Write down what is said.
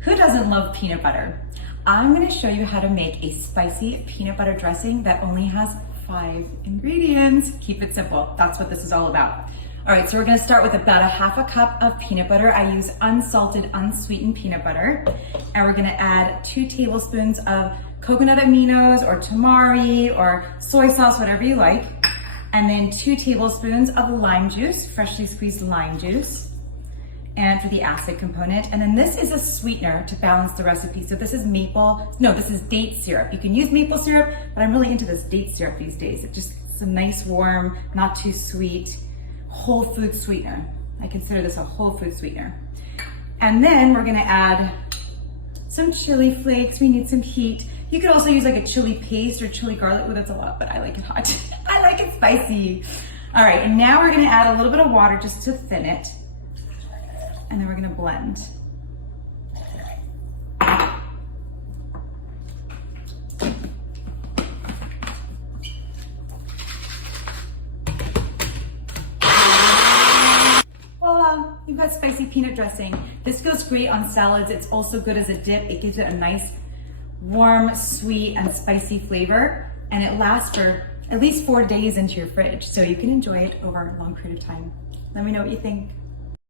Who doesn't love peanut butter? I'm gonna show you how to make a spicy peanut butter dressing that only has 5 ingredients. Keep it simple. That's what this is all about. All right, so we're gonna start with about a half a cup of peanut butter. I use unsalted, unsweetened peanut butter. And we're gonna add 2 tablespoons of coconut aminos or tamari or soy sauce, whatever you like. And then 2 tablespoons of lime juice, freshly squeezed lime juice. And for the acid component. And then this is a sweetener to balance the recipe. So this is this is date syrup. You can use maple syrup, but I'm really into this date syrup these days. It's a nice, warm, not too sweet, whole food sweetener. I consider this a whole food sweetener. And then we're gonna add some chili flakes. We need some heat. You could also use like a chili paste or chili garlic. Oh, that's a lot, but I like it hot. I like it spicy. All right, and now we're gonna add a little bit of water just to thin it. And then we're gonna blend. Voila, you've got spicy peanut dressing. This goes great on salads. It's also good as a dip. It gives it a nice, warm, sweet, and spicy flavor. And it lasts for at least 4 days into your fridge. So you can enjoy it over a long period of time. Let me know what you think.